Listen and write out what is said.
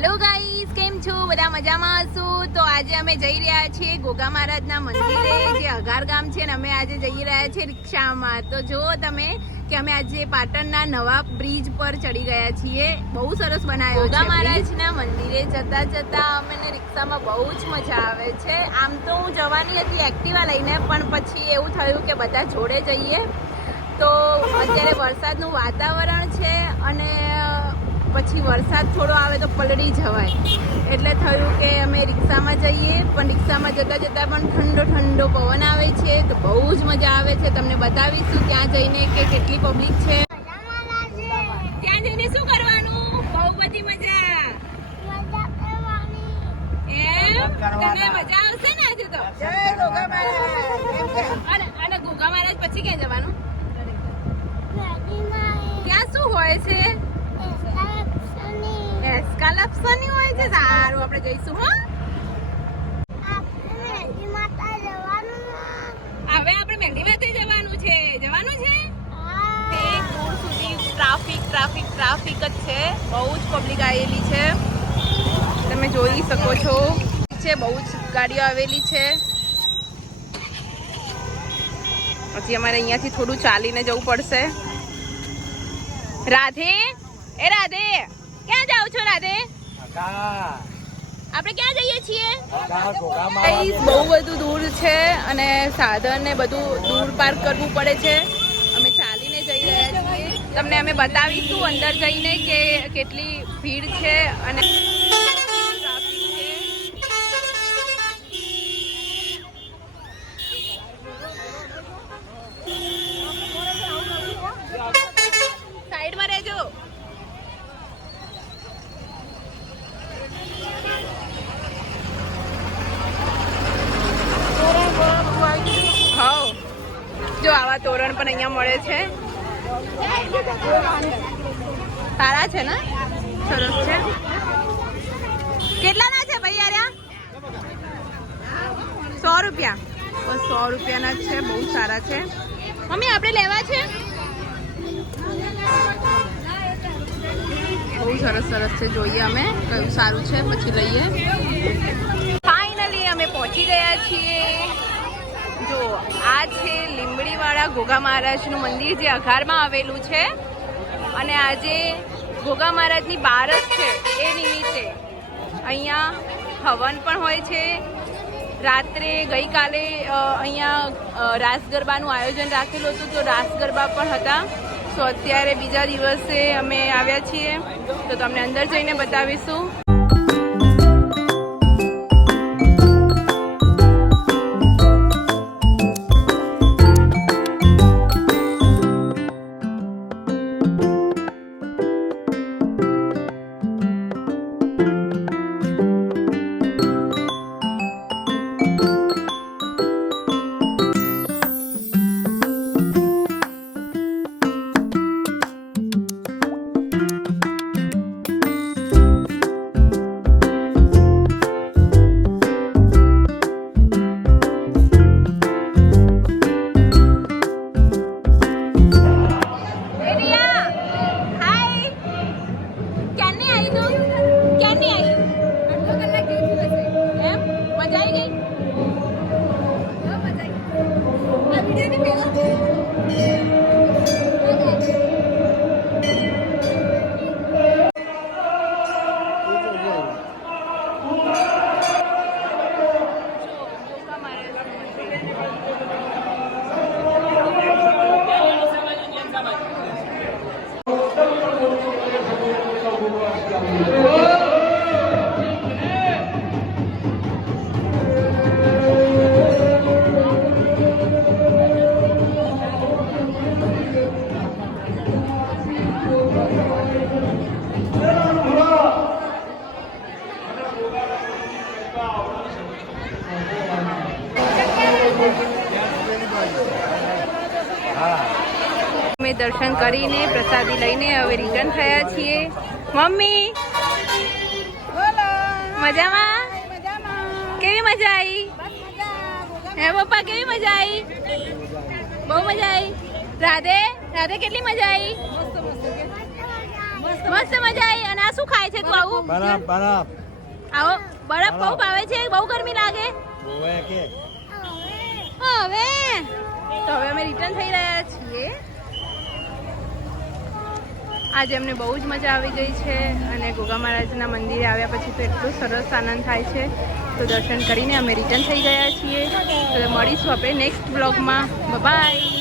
Hello guys, કેમ છો? બધા મજામાં હશો? તો આજે અમે જઈ રહ્યા છીએ ગોગા મહારાજના મંદિરે, જે અઘાર ગામ છે ને અમે આજે જઈ રહ્યા છીએ રિક્ષામાં. તો જો તમે કે અમે આજે પાટણના નવા બ્રિજ પર ચડી ગયા છીએ. બહુ સરસ બનાવ્યો છે. ગોગા મહારાજના મંદિરે જતા જતા અમને રિક્ષામાં બહુ જ મજા આવે છે. આમ તો હું જવાની હતી એક્ટિવા લઈને, પણ પછી એવું થયું કે બધા જોડે જઈએ. તો અત્યારે વરસાદનું વાતાવરણ છે અને પછી વરસાદ થોડો આવે તો પલળી જવાય, એટલે થયું કે અમે રિક્ષામાં જઈએ. પણ રિક્ષામાં જતા જતા પણ ઠંડો ઠંડો પવન આવે છે, તો બહુ જ મજા આવે છે. તમને બતાવીશું ત્યાં જઈને કે કેટલી પબ્લિક છે. ત્યાં જઈને શું કરવાનું? બહુ બધી મજા. તમને મજા આવશે ને આજે તો? જય ગોગા મહારાજ. અને ગોગા મહારાજ પછી ક્યાં જવાનું? ત્યાં શું હોય છે? એસ્કાલેપ્સની હોય છે. સારું, આપણે જઈશું. હો, હવે આપણે મહેંદી માથે જવાનું છે. જવાનું છે. દૂર સુધી ટ્રાફિક જ છે. બહુ જ પબ્લિક આવેલી છે, તમે જોઈ શકો છો. છે બહુ જ ગાડીઓ આવેલી છે. પછી અમારે અહીંયાથી થોડું ચાલીને જવું પડશે. રાધે, એ રાધે, ક્યાં જાવ છો? રાધે, આપણે ક્યાં જઈએ છીએ? બહુ બધું દૂર છે અને સાધન ને બધું દૂર પાર્ક કરવું પડે છે. અમે ચાલીને જઈ રહ્યા છીએ. તમને અમે બતાવીશું અંદર જઈને કે કેટલી ભીડ છે અને સાઈડમાં રહેજો. જો આવા તોરણ પણ અહીંયા મળે છે. સારા છે ને? સરસ છે. કેટલાના છે ભાઈ? યાર 100 રૂપિયા. બસ 100 રૂપિયાના જ છે. બહુ સારા છે. મમ્મી, આપણે લેવા છે? બહુ સરસ છે. જોઈએ અમે કયું સારું છે પછી લઈએ. ફાઇનલી અમે પહોંચી ગયા છીએ. જો આ છે લીંબડીવાળા ગોગા મહારાજનું મંદિર, જે અઘારમાં આવેલું છે. અને આજે ગોગા મહારાજની બારસ છે, એ નિમિત્તે અહીંયા હવન પણ હોય છે. રાત્રે ગઈકાલે અહીંયા રાસ ગરબાનું આયોજન રાખેલું હતું, તો રાસ ગરબા પણ હતા. તો અત્યારે બીજા દિવસે અમે આવ્યા છીએ, તો તમને અંદર જઈને બતાવીશું. અમે દર્શન કરીને પ્રસાદી લઈને હવે રિટર્ન થયા છીએ. મમ્મી, મજામાં? કેવી મજા આવી? હે પપ્પા, કેવી મજા આવી? બહુ મજા આવી. રાધે, કેટલી મજા આવી? મસ્ત મજા આવી. અને આ શું ખાય છે તું આવું? બરફ બરફ. આવો બરફ બહુ ભાવે છે? બહુ ગરમી લાગે? ઓવે કે હવે તો હવે અમે રિટર્ન થઈ રહ્યા છીએ. આજે અમને બહુ જ મજા આવી ગઈ છે અને ગોગા મહારાજના મંદિરે આવ્યા પછી તો એટલો સરસ આનંદ થાય છે. તો દર્શન કરીને અમે રિટર્ન થઈ ગયા છીએ. તો મળીશું આપણે નેક્સ્ટ બ્લોગમાં. બાય.